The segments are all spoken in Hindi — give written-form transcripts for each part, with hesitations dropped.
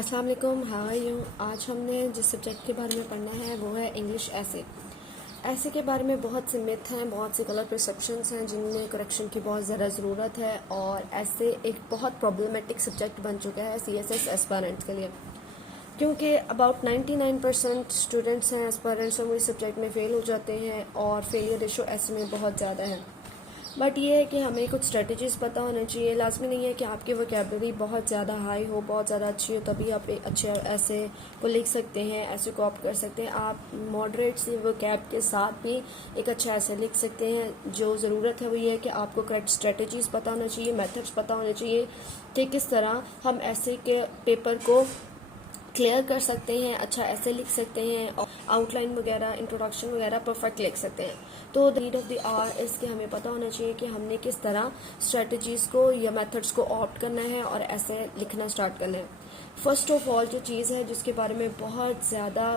अस्सलाम वालेकुम, हाउ आर यू। आज हमने जिस सब्जेक्ट के बारे में पढ़ना है वो है इंग्लिश ऐसे। ऐसे के बारे में बहुत से मिथ हैं, बहुत से गलत परसेप्शंस हैं जिनमें करेक्शन की बहुत ज़्यादा ज़रूरत है। और ऐसे एक बहुत प्रॉब्लमेटिक सब्जेक्ट बन चुका है CSS एस्पायरेंट्स के लिए, क्योंकि अबाउट 99% स्टूडेंट्स हैं एस्पायरेंट्स में इस सब्जेक्ट में फ़ेल हो जाते हैं और फेलियर रेशो ऐसे में बहुत ज़्यादा है। बट ये है कि हमें कुछ स्ट्रेटजीज़ पता होना चाहिए। लाजमी नहीं है कि आपकी वोकैबलरी बहुत ज़्यादा हाई हो, बहुत ज़्यादा अच्छी हो, तभी आप एक अच्छे ऐसे को लिख सकते हैं, ऐसे को ऑप्ट कर सकते हैं। आप मॉडरेट सी वोकैब के साथ भी एक अच्छा ऐसे लिख सकते हैं। जो ज़रूरत है वो ये है कि आपको करेक्ट स्ट्रेटजीज़ पता होना चाहिए, मेथड्स पता होने चाहिए कि किस तरह हम ऐसे के पेपर को क्लियर कर सकते हैं, अच्छा ऐसे लिख सकते हैं और आउटलाइन वगैरह, इंट्रोडक्शन वगैरह परफेक्ट लिख सकते हैं। तो the need of the hour इसके हमें पता होना चाहिए कि हमने किस तरह स्ट्रेटजीज़ को या मेथड्स को ऑप्ट करना है और ऐसे लिखना स्टार्ट करना है। फर्स्ट ऑफ ऑल जो चीज़ है जिसके बारे में बहुत ज़्यादा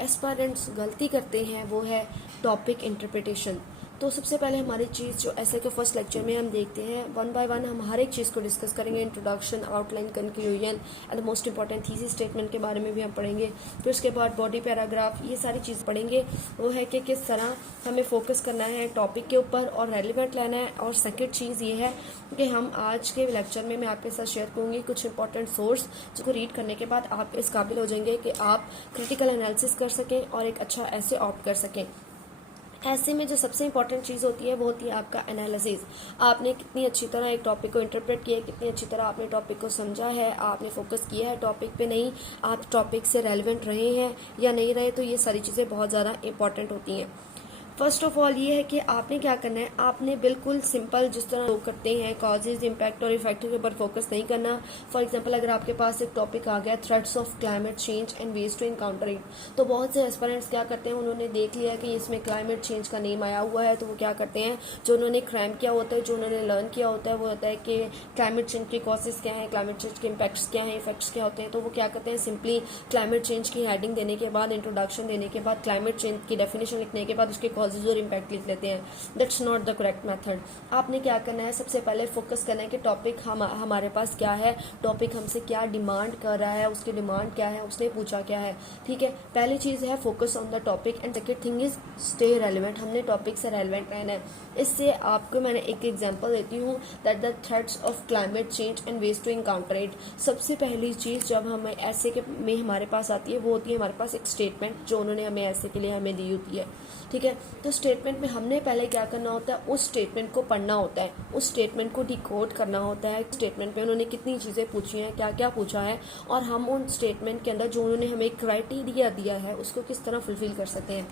एस्पायरेंट्स गलती करते हैं वो है टॉपिक इंटरप्रिटेशन। तो सबसे पहले हमारी चीज़ जो ऐसे के फर्स्ट लेक्चर में हम देखते हैं, वन बाय वन हम हर एक चीज़ को डिस्कस करेंगे। Introduction, outline, conclusion and the most important thesis statement के बारे में भी हम पढ़ेंगे। फिर उसके बाद बॉडी पैराग्राफ, ये सारी चीज़ पढ़ेंगे। वो है कि किस तरह हमें फोकस करना है टॉपिक के ऊपर और रेलिवेंट लेना है। और सेकेंड चीज़ ये है कि हम आज के लेक्चर में मैं आपके साथ शेयर करूँगी कुछ इंपॉर्टेंट सोर्स जिसको रीड करने के बाद आप इस काबिल हो जाएंगे कि आप क्रिटिकल एनालिसिस कर सकें और एक अच्छा ऐसे ऑप्ट कर सकें। ऐसे में जो सबसे इंपॉर्टेंट चीज़ होती है वो होती है आपका एनालिसिस। आपने कितनी अच्छी तरह एक टॉपिक को इंटरप्रेट किया है, कितनी अच्छी तरह आपने टॉपिक को समझा है, आपने फोकस किया है टॉपिक पे, नहीं आप टॉपिक से रेलिवेंट रहे हैं या नहीं रहे। तो ये सारी चीज़ें बहुत ज़्यादा इंपॉर्टेंट होती हैं। फर्स्ट ऑफ ऑल ये है कि आपने क्या करना है, आपने बिल्कुल सिंपल जिस तरह लोग करते हैं कॉजेज, इम्पैक्ट और इफेक्ट के ऊपर फोकस नहीं करना। फॉर एग्जांपल अगर आपके पास एक टॉपिक आ गया threats of climate change and ways to encounter it, तो बहुत से एस्पिरेंट्स क्या करते हैं, उन्होंने देख लिया कि इसमें क्लाइमेट चेंज का नेम आया हुआ है, तो वो क्या करते हैं, जो उन्होंने क्राइम किया होता है, जो उन्होंने लर्न किया होता है वो होता है कि क्लाइमेट चेंज के कॉजेज क्या हैं, क्लाइमेट चेंज के इम्पैक्ट्स क्या हैं, इफेक्ट्स क्या होते हैं। तो वो क्या करते हैं, सिंपली क्लाइमेट चेंज की हेडिंग देने के बाद, इंट्रोडक्शन देने के बाद, क्लाइमेट चेंज की डेफिनेशन लिखने के बाद उसके कॉजेज और इम्पैक्ट लेते हैं। That's not the correct method. आपने क्या करना है, सबसे पहले फोकस करना है कि टॉपिक हमारे पास क्या है, टॉपिक हमसे क्या डिमांड कर रहा है, उसकी डिमांड क्या है, उसने पूछा क्या है। ठीक है, पहली चीज़ है focus on the topic and second thing is stay relevant. हमने टॉपिक से रेलिवेंट रहना है। इससे आपको मैंने एक एग्जांपल देती हूँ, that the threats of climate change and ways to encounter it. सबसे पहली चीज़ जब हमें ऐसे के में हमारे पास आती है वो होती है हमारे पास एक स्टेटमेंट जो उन्होंने हमें ऐसे के लिए हमें दी होती है। ठीक है, तो स्टेटमेंट में हमने पहले क्या करना होता है, उस स्टेटमेंट को पढ़ना होता है, उस स्टेटमेंट को डिकोड करना होता है। स्टेटमेंट में उन्होंने कितनी चीज़ें पूछी हैं, क्या क्या पूछा है, और हम उन स्टेटमेंट के अंदर जो उन्होंने हमें क्राइटेरिया दिया है उसको किस तरह फुलफिल कर सकते हैं।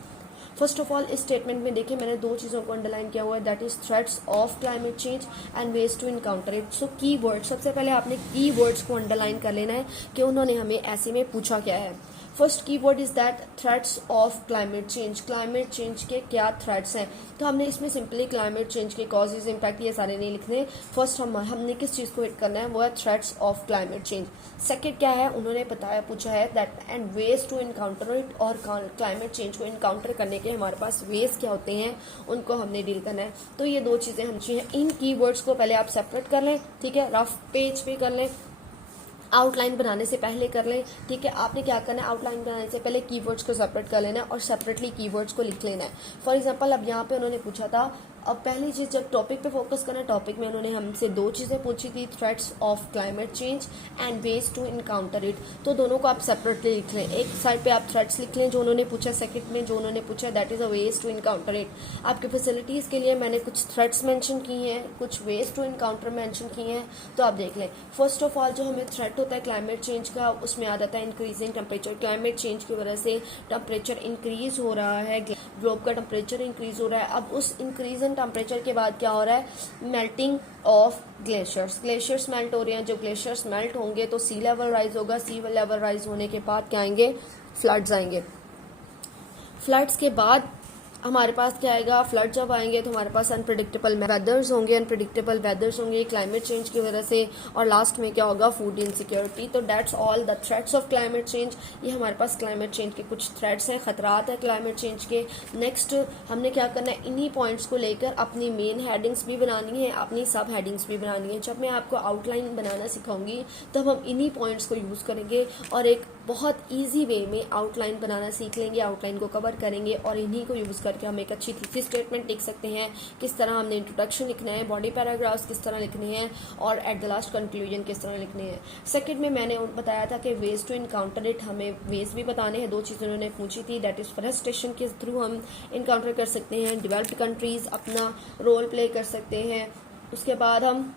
फर्स्ट ऑफ ऑल इस स्टेटमेंट में देखिए मैंने दो चीज़ों को अंडरलाइन किया हुआ है, that is threats of climate change and ways to encounter it. So key word, सबसे पहले आपने की वर्ड्स को अंडरलाइन कर लेना है कि उन्होंने हमें ऐसे में पूछा क्या है। फर्स्ट की word is that threats of climate change. Climate change के क्या थ्रेट्स हैं, तो हमने इसमें सिंपली क्लाइमेट चेंज के कॉजेज, इम्पैक्ट ये सारे नहीं लिखने। फर्स्ट हमने किस चीज़ को हिट करना है, वो है threats of climate change. Second क्या है, उन्होंने बताया पूछा है that and ways to encounter it, और क्लाइमेट चेंज को इनकाउंटर करने के हमारे पास वेज क्या होते हैं उनको हमने डील करना है। तो ये दो चीज़ें हम चाहिए। इन कीवर्ड्स को पहले आप सेपरेट कर लें, ठीक है, रफ पेज पे कर लें, आउटलाइन बनाने से पहले कर लें। ठीक है, आपने क्या करना है, आउटलाइन बनाने से पहले कीवर्ड्स को सेपरेट कर लेना है और सेपरेटली कीवर्ड्स को लिख लेना है। फॉर एग्जांपल अब यहाँ पे उन्होंने पूछा था, अब पहली चीज़ जब टॉपिक पे फोकस करना है, टॉपिक में उन्होंने हमसे दो चीज़ें पूछी थी, threats of climate change and ways to encounter it. तो दोनों को आप सेपरेटली लिख लें। एक साइड पे आप थ्रेट्स लिख लें जो उन्होंने पूछा, सेकंड में जो उन्होंने पूछा that is a ways to encounter it. आपके फैसिलिटीज़ के लिए मैंने कुछ थ्रेट्स मेंशन की हैं, कुछ वेज टू इनकाउंटर मेंशन की हैं, तो आप देख लें। फर्स्ट ऑफ ऑल जो हमें थ्रेट होता है क्लाइमेट चेंज का, उसमें आ जाता है इंक्रीजिंग टेम्परेचर। क्लाइमेट चेंज की वजह से टेम्परेचर इंक्रीज हो रहा है, ग्लोब का टेम्परेचर इंक्रीज हो रहा है। अब उस इंक्रीज इन टेम्परेचर के बाद क्या हो रहा है, melting of glaciers. Glaciers melt हो रहे हैं, जो ग्लेशियर्स मेल्ट होंगे तो सी लेवल राइज होगा, सी लेवल राइज होने के बाद क्या आएंगे, फ्लड्स आएंगे। फ्लड्स के बाद हमारे पास क्या आएगा, फ्लड जब आएंगे तो हमारे पास अनप्रिडिक्टेबल वेदर्स होंगे क्लाइमेट चेंज की वजह से, और लास्ट में क्या होगा, फूड इनसिक्योरिटी। तो that's all the threats of climate change. ये हमारे पास क्लाइमेट चेंज के कुछ थ्रेट्स हैं, खतरात हैं क्लाइमेट चेंज के। नेक्स्ट हमने क्या करना है, इन्हीं पॉइंट्स को लेकर अपनी मेन हेडिंग्स भी बनानी है, अपनी सब हेडिंग्स भी बनानी है। जब मैं आपको आउटलाइन बनाना सिखाऊंगी तब हम इन्हीं पॉइंट्स को यूज़ करेंगे और एक बहुत ईजी वे में आउटलाइन बनाना सीख लेंगे, आउटलाइन को कवर करेंगे और इन्हीं को यूज़ करके हम एक अच्छी थीसिस स्टेटमेंट लिख सकते हैं। किस तरह हमने इंट्रोडक्शन लिखना है, बॉडी पैराग्राफ्स किस तरह लिखने हैं और एट द लास्ट कंक्लूजन किस तरह लिखने हैं। सेकंड में मैंने बताया था कि वेज टू इनकाउंटर इट, हमें वेज भी बताने हैं। दो चीज़ें उन्होंने पूछी थी, दैट इज़ फॉरेस्टेशन के थ्रू हम इनकाउंटर कर सकते हैं, डेवलप्ड कंट्रीज़ अपना रोल प्ले कर सकते हैं। उसके बाद हम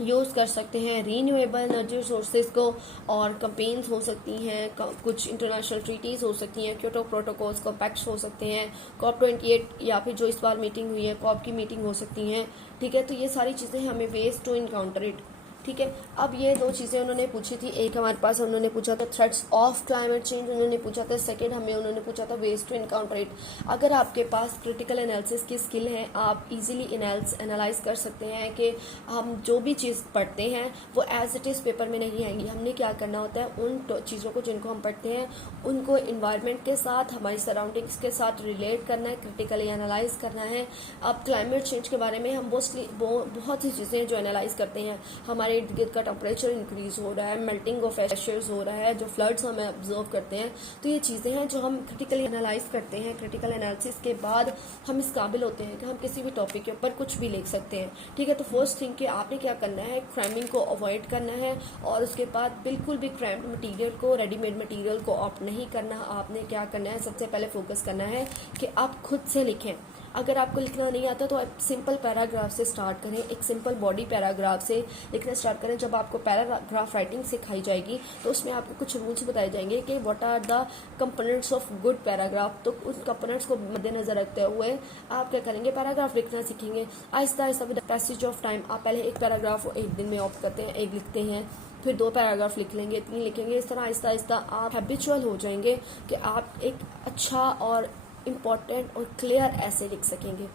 यूज़ कर सकते हैं रीन्यूएबल एनर्जी रिसोर्सेज को, और कंपेन्स हो सकती हैं, कुछ इंटरनेशनल ट्रीटीज़ हो सकती हैं, क्योटो प्रोटोकॉल्स को पैक्ट्स हो सकते हैं, COP28 या फिर जो इस बार मीटिंग हुई है COP की मीटिंग हो सकती हैं। ठीक है, तो ये सारी चीज़ें हमें वेज टू इनकाउंटर इट। ठीक है, अब ये दो चीज़ें उन्होंने पूछी थी, एक हमारे पास उन्होंने पूछा था थ्रेट्स ऑफ क्लाइमेट चेंज उन्होंने पूछा था, सेकंड हमें उन्होंने पूछा था वेज टू इनकाउंटर इट। अगर आपके पास क्रिटिकल एनालिसिस की स्किल है, आप इजीली एनालाइज कर सकते हैं कि हम जो भी चीज़ पढ़ते हैं वो एज इट इज़ पेपर में नहीं आएंगी। हमने क्या करना होता है, उन चीज़ों को जिनको हम पढ़ते हैं उनको इन्वायरमेंट के साथ, हमारी सराउंडिंग्स के साथ रिलेट करना है, क्रिटिकली एनालाइज करना है। अब क्लाइमेट चेंज के बारे में हम मोस्टली बहुत सी चीज़ें जो एनालाइज करते हैं, हमारे इर्द गिर्द का टेम्परेचर इंक्रीज हो रहा है, मेल्टिंग ऑफ एशेस हो रहा है, जो फ्लड्स हमें ऑब्जर्व करते हैं, तो ये चीज़ें हैं जो हम क्रिटिकली एनालाइज करते हैं। क्रिटिकल एनालिसिस के बाद हम इस काबिल होते हैं कि हम किसी भी टॉपिक के ऊपर कुछ भी लिख सकते हैं। ठीक है, तो फर्स्ट थिंग कि आपने क्या करना है, क्रैमिंग को अवॉइड करना है और उसके बाद बिल्कुल भी क्रैम्ड मटीरियल को, रेडीमेड मटीरियल को ऑप्ट नहीं करना। आपने क्या करना है, सबसे पहले फोकस करना है कि आप खुद से लिखें। अगर आपको लिखना नहीं आता तो आप सिंपल पैराग्राफ से स्टार्ट करें, एक सिंपल बॉडी पैराग्राफ से लिखना स्टार्ट करें। जब आपको पैराग्राफ राइटिंग सिखाई जाएगी तो उसमें आपको कुछ रूल्स बताए जाएंगे कि what are the components of good paragraph. तो उन कंपोनेंट्स को मद्देनजर रखते हुए आप क्या करेंगे, पैराग्राफ लिखना सीखेंगे Aahista Aahista with passage of time. आप पहले एक पैराग्राफ एक दिन में ऑप्ट करते हैं, एक लिखते हैं, फिर 2 पैराग्राफ लिख लेंगे, 3 लिखेंगे। इस तरह आहिस्ता आहिस्ता आप हैबिचुअल हो जाएंगे कि आप एक अच्छा और इम्पॉर्टेंट और क्लियर ऐसे लिख सकेंगे।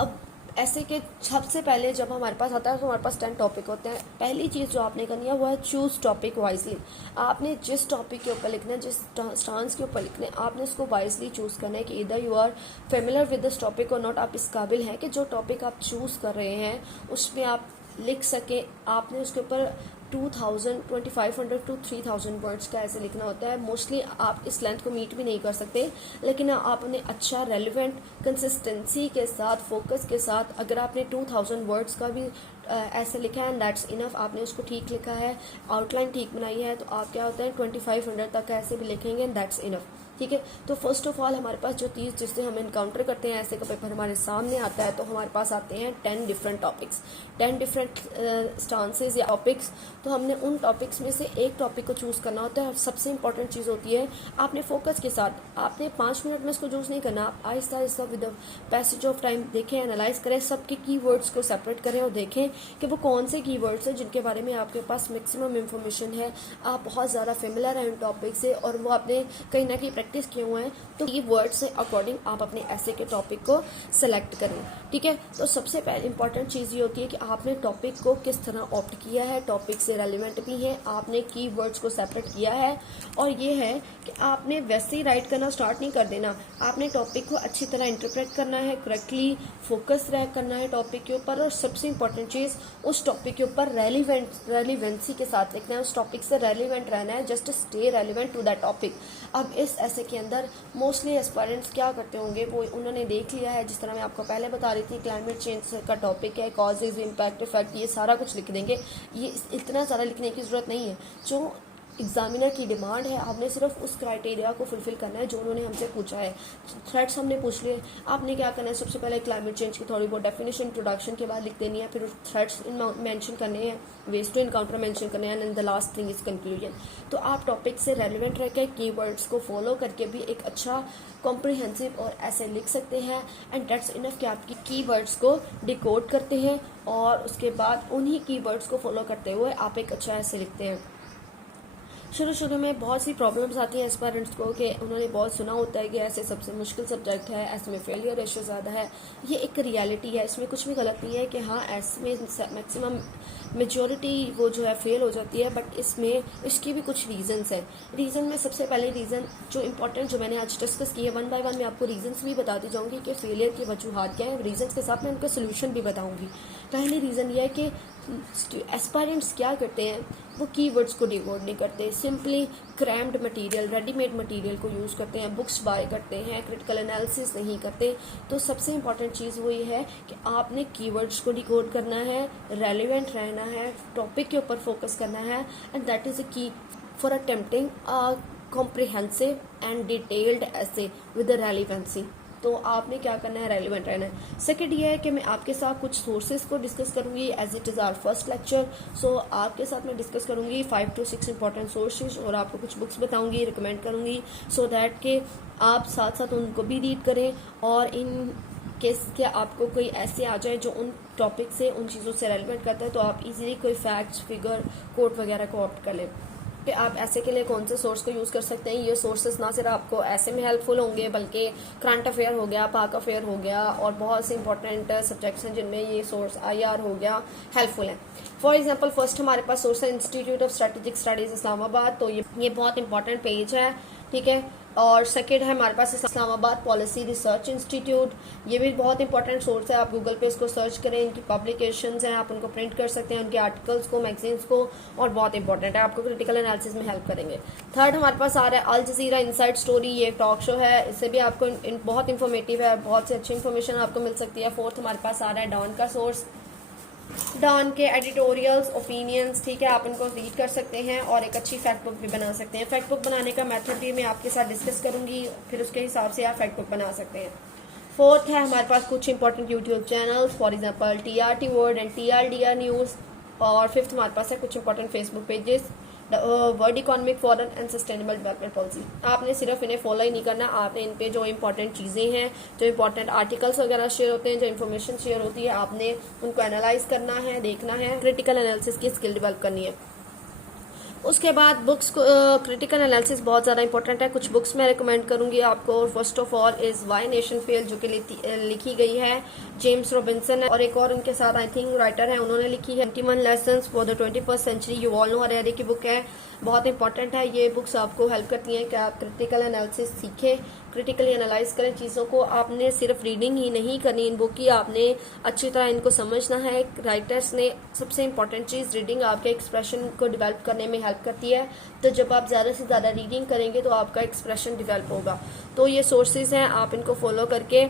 अब ऐसे के सबसे पहले जब हमारे पास आता है तो हमारे पास 10 टॉपिक होते हैं। पहली चीज़ जो आपने करनी है वो है चूज़ टॉपिक वाइजली। आपने जिस टॉपिक के ऊपर लिखना है, जिस स्टांस के ऊपर लिखना है, आपने उसको वाइजली चूज़ करना है कि इधर you are familiar with this topic और नॉट। आप इस काबिल हैं कि जो टॉपिक आप चूज़ कर रहे हैं उसमें आप लिख सकें। आपने उसके ऊपर 2500 to 3000 वर्ड्स का ऐसे लिखना होता है। मोस्टली आप इस लेंथ को मीट भी नहीं कर सकते, लेकिन आपने अच्छा रेलिवेंट कंसिस्टेंसी के साथ, फोकस के साथ, अगर आपने 2000 वर्ड्स का भी ऐसे लिखा है एंड दैट्स इनफ, आपने उसको ठीक लिखा है, आउटलाइन ठीक बनाई है, तो आप क्या होता है 2500 तक ऐसे भी लिखेंगे एंड दैट्स इनफ। ठीक है, तो फर्स्ट ऑफ ऑल हमारे पास जो 30 जिससे हम इनकाउंटर करते हैं, ऐसे का पेपर हमारे सामने आता है तो हमारे पास आते हैं 10 डिफरेंट टॉपिक्स, 10 डिफरेंट स्टांसेस या टॉपिक्स। तो हमने उन टॉपिक्स में से एक टॉपिक को चूज़ करना होता है। और सबसे इंपॉर्टेंट चीज़ होती है, आपने फोकस के साथ, आपने 5 मिनट में इसको चूज़ नहीं करना, आप Aahista Aahista with passage of time देखें, एनालाइज करें, सबके कीवर्ड्स को सेपरेट करें और देखें कि वो कौन से कीवर्ड्स हैं जिनके बारे में आपके पास मैक्सिमम इंफॉर्मेशन है, आप बहुत ज़्यादा फेमिलियर हैं उन टॉपिक से और वो आपने कहीं ना कहीं प्रैक्टिस किए हुए हैं। तो ये वर्ड्स से अकॉर्डिंग आप अपने ऐसे के टॉपिक को सेलेक्ट करें। ठीक है, तो सबसे पहले इंपॉर्टेंट चीज़ ये होती है कि आपने टॉपिक को किस तरह ऑप्ट किया है, टॉपिक से रेलिवेंट भी है, आपने कीवर्ड्स को सेपरेट किया है, और ये है कि आपने वैसे ही राइट करना स्टार्ट नहीं कर देना। आपने टॉपिक को अच्छी तरह इंटरप्रेट करना है, करेक्टली फोकस करना है टॉपिक के ऊपर, और सबसे इंपॉर्टेंट चीज़ उस टॉपिक के ऊपर रेलिवेंसी के साथ लिखना है, उस टॉपिक से रेलिवेंट रहना है, just stay relevant to that topic. अब इस ऐसे के अंदर मोस्टली एस्पायरेंट्स क्या करते होंगे, वो उन्होंने देख लिया है, जिस तरह मैं आपको पहले बता रही थी, क्लाइमेट चेंज का टॉपिक है, कॉजेज, इम्पैक्ट, इफेक्ट, ये सारा कुछ लिख देंगे। ये इतना सारा लिखने की ज़रूरत नहीं है। जो एग्जामिनर की डिमांड है, आपने सिर्फ उस क्राइटेरिया को फुलफिल करना है जो उन्होंने हमसे पूछा है। थ्रेट्स हमने पूछ लिए, आपने क्या करना है, सबसे पहले क्लाइमेट चेंज की थोड़ी बहुत डेफिनेशन इंट्रोडक्शन के बाद लिख देनी है, फिर थ्रेट्स मेंशन करने हैं, वेज टू इनकाउंटर मेंशन करने हैं, and the last thing is conclusion. तो आप टॉपिक से रेलिवेंट रह के कीवर्ड्स को फॉलो करके भी एक अच्छा कॉम्प्रिहेंसिव और ऐसे लिख सकते हैं, एंड दैट्स इनफ कि आपकी कीवर्ड्स को डिकोड करते हैं और उसके बाद उन्हीं कीवर्ड्स को फॉलो करते हुए आप एक अच्छा ऐसे लिखते हैं। शुरू शुरू में बहुत सी प्रॉब्लम्स आती हैं एस्पायरेंट्स को कि उन्होंने बहुत सुना होता है कि ऐसे सबसे मुश्किल सब्जेक्ट है, ऐसे में फेलियर रेशो ज़्यादा है। ये एक रियलिटी है, इसमें कुछ भी गलत नहीं है कि हाँ ऐसे में मैक्सिमम मेजॉरिटी वो जो है फेल हो जाती है, बट इसमें इसकी भी कुछ रीजंस हैं। रीज़न में सबसे पहले रीज़न जो इंपॉर्टेंट जो मैंने आज डिस्कस किए वन बाय वन मैं आपको रीजंस भी बताती जाऊँगी कि फेलियर की वजूहत क्या है। रीजंस के साथ मैं उनका सोल्यूशन भी बताऊँगी। पहले रीज़न ये है कि एस्पायरेंट्स क्या करते हैं, वो कीवर्ड्स को डिकोड नहीं करते, simply crammed material, readymade material को यूज़ करते हैं, बुक्स बाय करते हैं, क्रिटिकल एनालिसिस नहीं करते। तो सबसे इंपॉर्टेंट चीज़ वो ये है कि आपने कीवर्ड्स को डिकोड करना है, रेलिवेंट रहना है, टॉपिक के ऊपर फोकस करना है, एंड दैट इज़ अ की for attempting comprehensive and detailed ऐसे विद रेलिवेंसी। तो आपने क्या करना है, रेलिवेंट रहना है। सेकंड ये है कि मैं आपके साथ कुछ सोर्सेज को डिस्कस करूंगी as it is our first lecture. So आपके साथ मैं डिस्कस करूंगी 5 to 6 इंपॉर्टेंट सोर्सेज और आपको कुछ बुक्स बताऊंगी, रिकमेंड करूंगी, सो दैट कि आप साथ साथ उनको भी रीड करें और इन केस के आपको कोई ऐसे आ जाए जो उन टॉपिक से, उन चीज़ों से रेलिवेंट करता है, तो आप इजीली कोई फैक्ट्स, फिगर, कोट वगैरह को ऑप्ट कर लें। कि आप ऐसे के लिए कौन से सोर्स को यूज़ कर सकते हैं। ये सोर्सेज ना सिर्फ आपको ऐसे में हेल्पफुल होंगे बल्कि करंट अफेयर हो गया, पाक अफेयर हो गया और बहुत से इंपॉर्टेंट सब्जेक्ट्स हैं जिनमें ये सोर्स IR हो गया हेल्पफुल है। फॉर एग्जांपल फर्स्ट हमारे पास सोर्स है institute of strategic studies Islamabad, तो ये बहुत इंपॉर्टेंट पेज है, ठीक है। और सेकेंड है हमारे पास इस्लामाबाद पॉलिसी रिसर्च इंस्टीट्यूट, ये भी बहुत इंपॉर्टेंट सोर्स है। आप गूगल पे इसको सर्च करें, इनकी पब्लिकेशंस हैं, आप उनको प्रिंट कर सकते हैं, उनके आर्टिकल्स को, मैगजीन्स को, और बहुत इंपॉर्टेंट है, आपको क्रिटिकल एनालिसिस में हेल्प करेंगे। थर्ड हमारे पास आ रहा है अल जजीरा इनसाइड स्टोरी, ये एक टॉक शो है, इससे भी आपको बहुत इंफॉर्मेटिव है, बहुत सी अच्छी इन्फॉर्मेशन आपको मिल सकती है। फोर्थ हमारे पास आ रहा है डॉन का सोर्स, डॉन के एडिटोरियल्स, ओपिनियंस, ठीक है, आप इनको रीड कर सकते हैं और एक अच्छी फैक्ट बुक भी बना सकते हैं। फैक्ट बुक बनाने का मेथड भी मैं आपके साथ डिस्कस करूंगी, फिर उसके हिसाब से आप फैक्ट बुक बना सकते हैं। फोर्थ है हमारे पास कुछ important YouTube channels, for example TRT world and TRDR news. और फिफ्थ हमारे पास है कुछ important Facebook pages, world economic forum and sustainable development policy. आपने सिर्फ इन्हें फॉलो ही नहीं करना, आपने इन पे जो इंपॉर्टेंट चीज़ें हैं, जो इंपॉर्टेंट आर्टिकल्स वगैरह शेयर होते हैं, जो इन्फॉर्मेशन शेयर होती है, आपने उनको एनालाइज करना है, देखना है, क्रिटिकल एनालिसिस की स्किल डेवलप करनी है। उसके बाद बुक्स को, क्रिटिकल एनालिसिस बहुत ज़्यादा इंपॉर्टेंट है। कुछ बुक्स मैं रिकमेंड करूंगी आपको। First of all is why nation fail, जो कि लिखी गई है जेम्स रॉबिन्सन है, और एक और उनके साथ आई थिंक राइटर है, उन्होंने लिखी है 21 lessons for the 21st century, you all know Harari की बुक है, बहुत इंपॉर्टेंट है। ये बुक्स आपको हेल्प करती हैं कि आप क्रिटिकल एनालिसिस सीखें, क्रिटिकली एनालाइज करें चीज़ों को। आपने सिर्फ रीडिंग ही नहीं करनी इन बुक की, आपने अच्छी तरह इनको समझना है। राइटर्स ने सबसे इंपॉर्टेंट चीज़, रीडिंग आपके एक्सप्रेशन को डेवलप करने में हेल्प करती है। तो जब आप ज़्यादा से ज़्यादा रीडिंग करेंगे तो आपका एक्सप्रेशन डेवलप होगा। तो ये सोर्सेज हैं, आप इनको फॉलो करके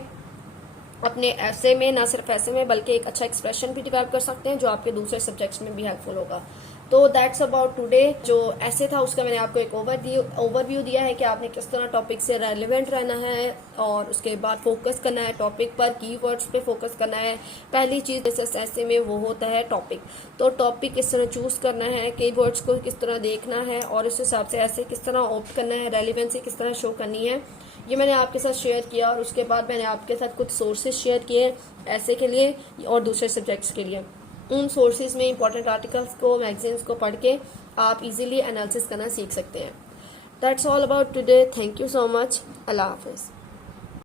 अपने ऐसे में, ना सिर्फ ऐसे में बल्कि एक अच्छा एक्सप्रेशन भी डेवलप कर सकते हैं जो आपके दूसरे सब्जेक्ट्स में भी हेल्पफुल होगा। तो दैट्स अबाउट टुडे। जो ऐसे था उसका मैंने आपको एक ओवरव्यू दिया है कि आपने किस तरह टॉपिक से रेलिवेंट रहना है और उसके बाद फोकस करना है टॉपिक पर, कीवर्ड्स पे फोकस करना है। पहली चीज़ जैसे ऐसे में वो होता है टॉपिक, तो टॉपिक किस तरह चूज करना है, कीवर्ड्स को किस तरह देखना है और उस हिसाब से ऐसे किस तरह ऑप्ट करना है, रेलिवेंसी किस तरह शो करनी है, ये मैंने आपके साथ शेयर किया। और उसके बाद मैंने आपके साथ कुछ सोर्सेज शेयर किए ऐसे के लिए और दूसरे सब्जेक्ट्स के लिए। उन सोर्सेज में इंपॉर्टेंट आर्टिकल्स को, मैगजीन्स को पढ़ के आप इजीली एनालिसिस करना सीख सकते हैं। That's all about today. Thank you so much. अल्लाह हाफिज़।